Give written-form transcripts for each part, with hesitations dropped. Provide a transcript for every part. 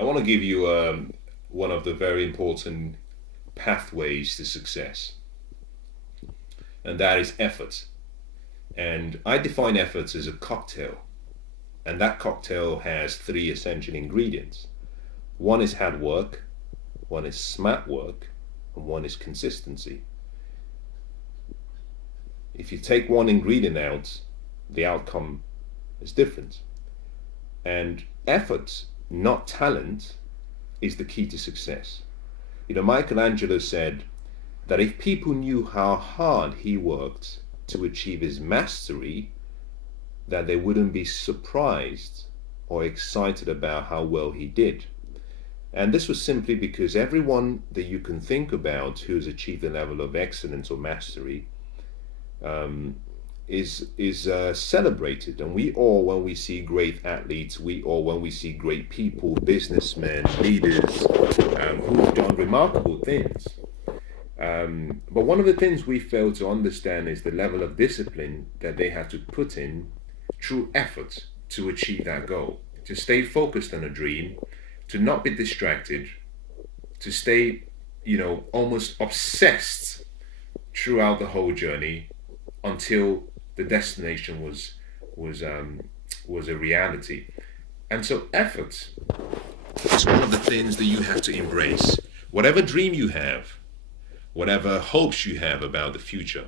I want to give you one of the very important pathways to success, and that is effort. And I define efforts as a cocktail, and that cocktail has three essential ingredients. One is hard work, one is smart work, and one is consistency. If you take one ingredient out, the outcome is different. And effort, not talent, is the key to success. Michelangelo said that if people knew how hard he worked to achieve his mastery, that they wouldn't be surprised or excited about how well he did. And this was simply because everyone that you can think about who has achieved a level of excellence or mastery is celebrated. And we all, when we see great athletes, we all, when we see great people, businessmen, leaders, who've done remarkable things. But one of the things we fail to understand is the level of discipline that they had to put in through effort to achieve that goal, to stay focused on a dream, to not be distracted, to stay, almost obsessed throughout the whole journey until the destination was a reality. And so effort is one of the things that you have to embrace. Whatever dream you have, whatever hopes you have about the future.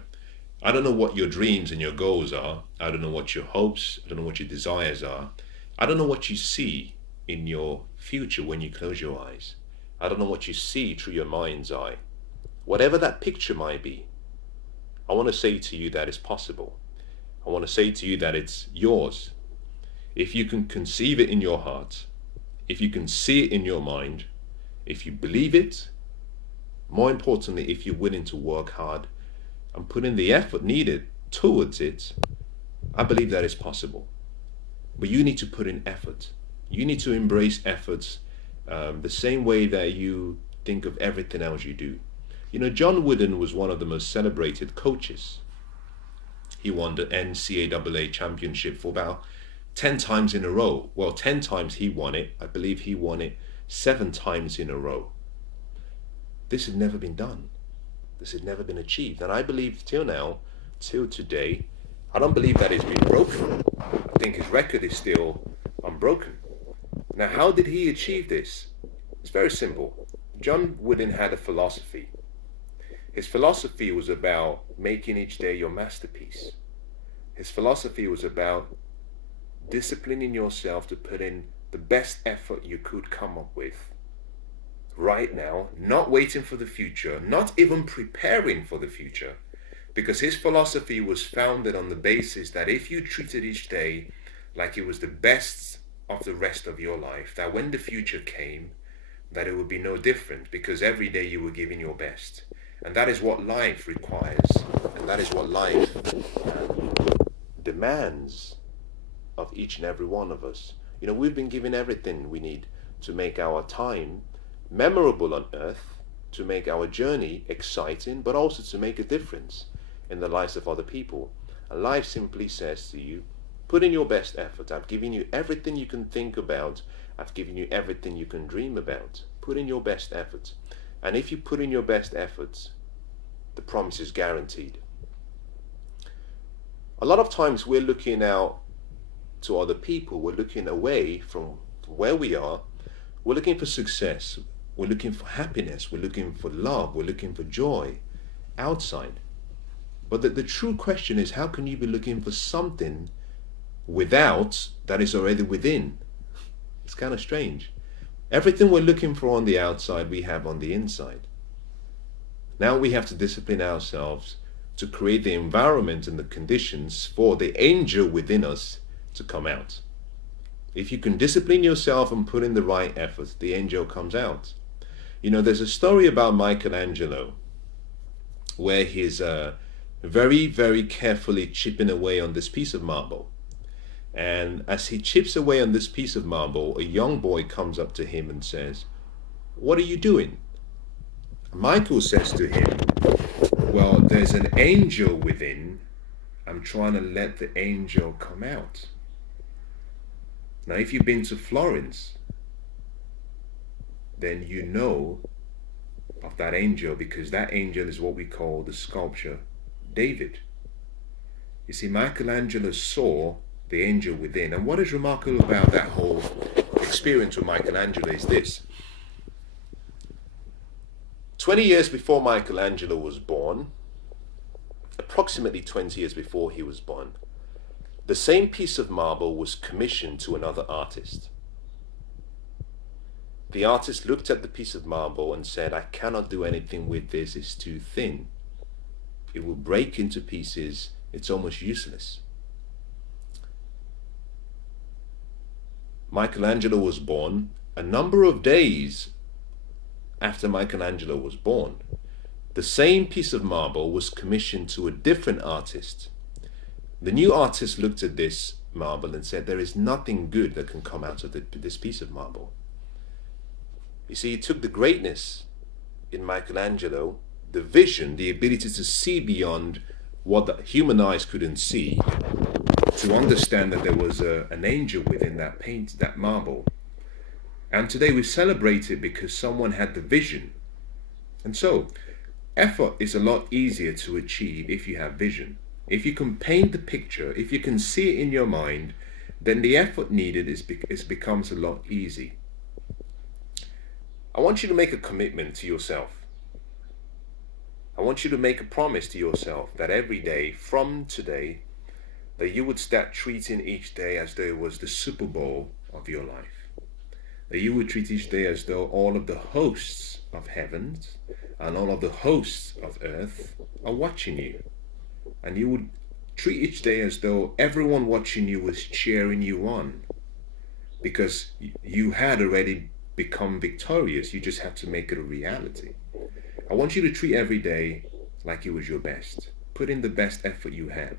I don't know what your dreams and your goals are. I don't know what your hopes, I don't know what your desires are. I don't know what you see in your future when you close your eyes. I don't know what you see through your mind's eye. Whatever that picture might be, I want to say to you that it's possible. I want to say to you that it's yours. If you can conceive it in your heart, if you can see it in your mind, if you believe it, more importantly, if you're willing to work hard and put in the effort needed towards it, I believe that is possible. But you need to put in effort. You need to embrace efforts the same way that you think of everything else you do. John Wooden was one of the most celebrated coaches. He won the NCAA championship for about 10 times in a row. Well, 10 times he won it. I believe he won it 7 times in a row. This had never been done. This had never been achieved. And I believe till now, till today, I don't believe that it's been broken. I think his record is still unbroken. Now, how did he achieve this? It's very simple. John Wooden had a philosophy. His philosophy was about making each day your masterpiece. His philosophy was about disciplining yourself to put in the best effort you could come up with right now, not waiting for the future, not even preparing for the future, because his philosophy was founded on the basis that if you treated each day like it was the best of the rest of your life, that when the future came, that it would be no different, because every day you were giving your best. And that is what life requires, and that is what life demands of each and every one of us. We've been given everything we need to make our time memorable on earth, to make our journey exciting, but also to make a difference in the lives of other people. And life simply says to you, put in your best effort. I've given you everything you can think about. I've given you everything you can dream about. Put in your best effort. And if you put in your best efforts, the promise is guaranteed. A lot of times we're looking out to other people. We're looking away from where we are. We're looking for success. We're looking for happiness. We're looking for love. We're looking for joy outside. But the true question is, how can you be looking for something without that is already within? It's kind of strange. Everything we're looking for on the outside, we have on the inside. Now we have to discipline ourselves to create the environment and the conditions for the angel within us to come out. If you can discipline yourself and put in the right effort, the angel comes out. There's a story about Michelangelo where he's very, very carefully chipping away on this piece of marble. And as he chips away on this piece of marble, a young boy comes up to him and says, "What are you doing?" Michael says to him, "Well, there's an angel within. I'm trying to let the angel come out." Now, if you've been to Florence, then you know of that angel, because that angel is what we call the sculpture David. You see, Michelangelo saw the angel within. And what is remarkable about that whole experience with Michelangelo is this. 20 years before Michelangelo was born, approximately 20 years before he was born, the same piece of marble was commissioned to another artist. The artist looked at the piece of marble and said, I cannot do anything with this, it's too thin. It will break into pieces, it's almost useless. Michelangelo was born. A number of days after Michelangelo was born, the same piece of marble was commissioned to a different artist. The new artist looked at this marble and said, there is nothing good that can come out of this piece of marble. You see, he took the greatness in Michelangelo, the vision, the ability to see beyond what the human eyes couldn't see, to understand that there was an angel within that paint, that marble. And today we celebrate it because someone had the vision. And so, effort is a lot easier to achieve if you have vision. If you can paint the picture, if you can see it in your mind, then the effort needed becomes a lot easy. I want you to make a commitment to yourself. I want you to make a promise to yourself that every day from today, that you would start treating each day as though it was the Super Bowl of your life. That you would treat each day as though all of the hosts of heaven and all of the hosts of earth are watching you. And you would treat each day as though everyone watching you was cheering you on. Because you had already become victorious, you just have to make it a reality. I want you to treat every day like it was your best. Put in the best effort you have.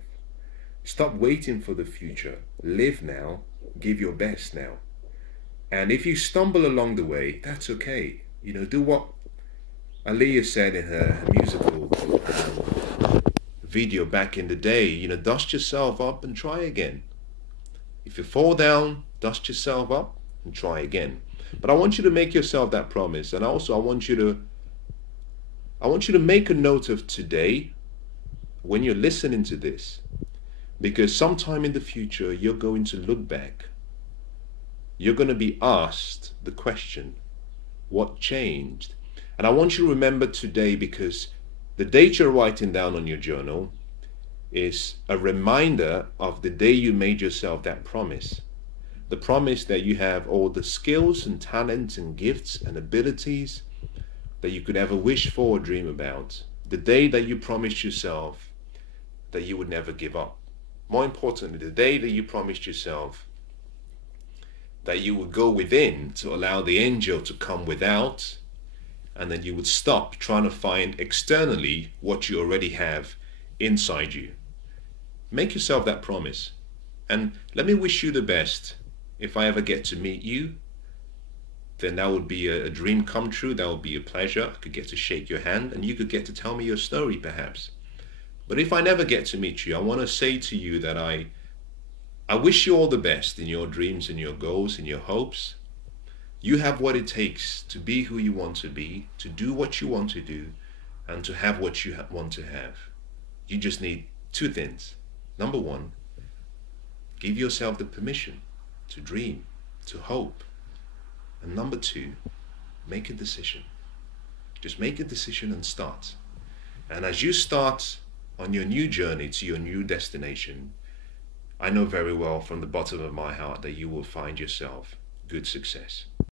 Stop waiting for the future. Live now. Give your best now. And if you stumble along the way, that's okay. You know, do what Aaliyah said in her musical video back in the day. You know, dust yourself up and try again. If you fall down, dust yourself up and try again. But I want you to make yourself that promise. And also I want you to make a note of today when you're listening to this. Because sometime in the future, you're going to look back. You're going to be asked the question, what changed? And I want you to remember today, because the date you're writing down on your journal is a reminder of the day you made yourself that promise. The promise that you have all the skills and talents and gifts and abilities that you could ever wish for or dream about. The day that you promised yourself that you would never give up. More importantly, the day that you promised yourself that you would go within to allow the angel to come without, and then you would stop trying to find externally what you already have inside you. Make yourself that promise. And let me wish you the best. If I ever get to meet you, then that would be a dream come true. That would be a pleasure. I could get to shake your hand and you could get to tell me your story perhaps. But if I never get to meet you, I want to say to you that I wish you all the best in your dreams and your goals and your hopes. You have what it takes to be who you want to be, to do what you want to do, and to have what you want to have. You just need two things. Number one, give yourself the permission to dream, to hope. And number two, make a decision. Just make a decision and start. And as you start on your new journey to your new destination, I know very well from the bottom of my heart that you will find yourself good success.